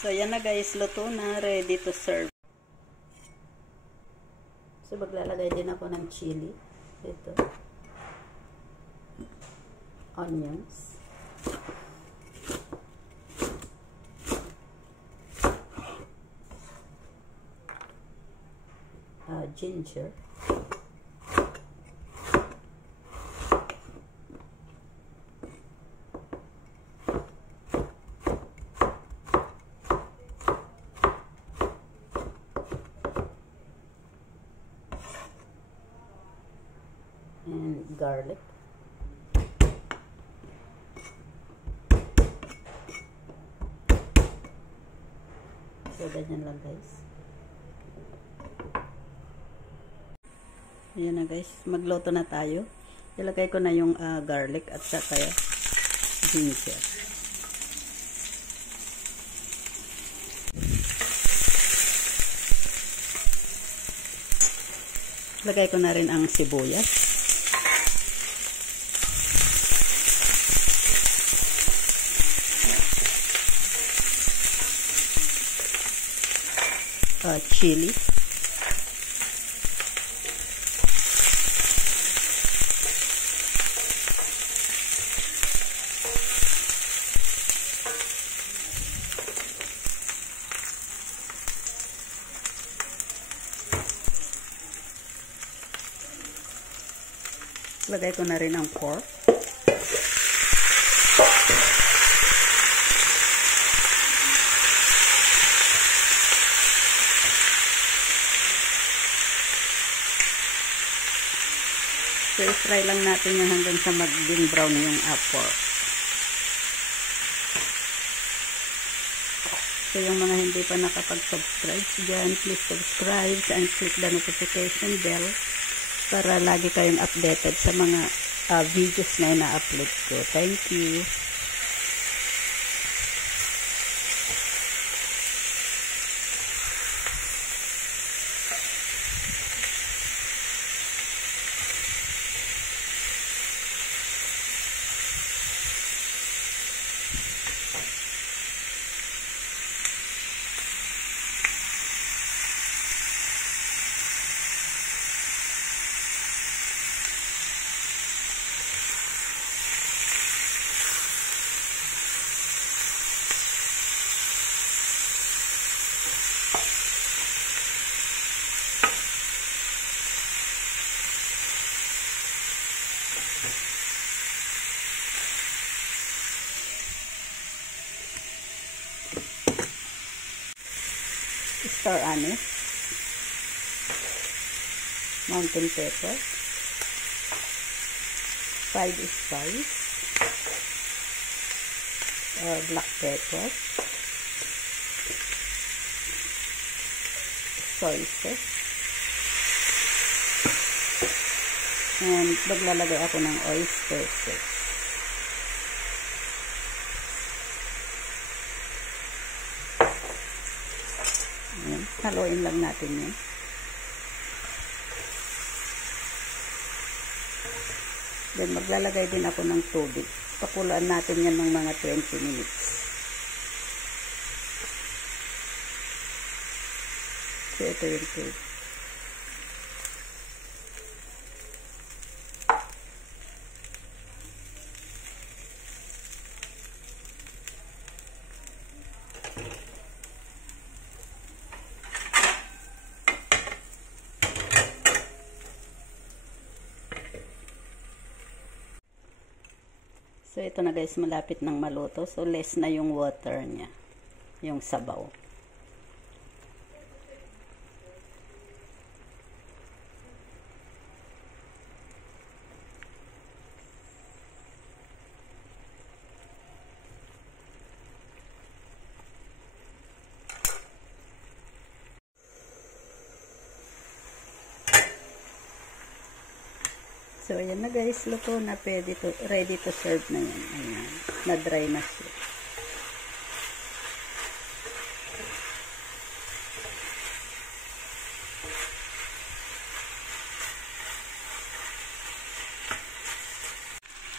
So, yan na guys, luto na, ready to serve. So, maglalagay din ako ng chili. Ito. Onions. Ginger. And garlic. So, ganyan lang guys. Ayan na guys, magluto na tayo. Ilagay ko na yung garlic at saka ginger. Ilagay ko na rin ang sibuyas. Chili. Lagay ko na rin ang pork. So, i-fry lang natin yan hanggang sa maging brown yung pork. So, yung mga hindi pa nakapag-subscribe dyan, please subscribe and click the notification bell para lagi kayong updated sa mga videos na ina-upload ko. Thank you. Star anise, mountain pepper, 5 spice, black pepper, soy sauce, and maglalagay ako ng oyster sauce. Ayan, haluin lang natin yan. Then, maglalagay din ako ng tubig. Pakulaan natin yan ng mga 20 minutes. So, ito yung tubig. So, ito na guys, malapit ng maluto. So, less na yung water niya. Yung sabaw. So, ayan na guys, luto na, ready to serve na yan. Ayan, na-dry na siya.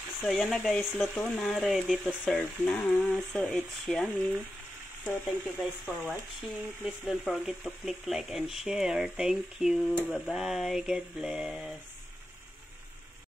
So, ayan na guys, luto na, ready to serve na. So, it's yummy. So, thank you guys for watching. Please don't forget to click like and share. Thank you. Bye-bye. God bless.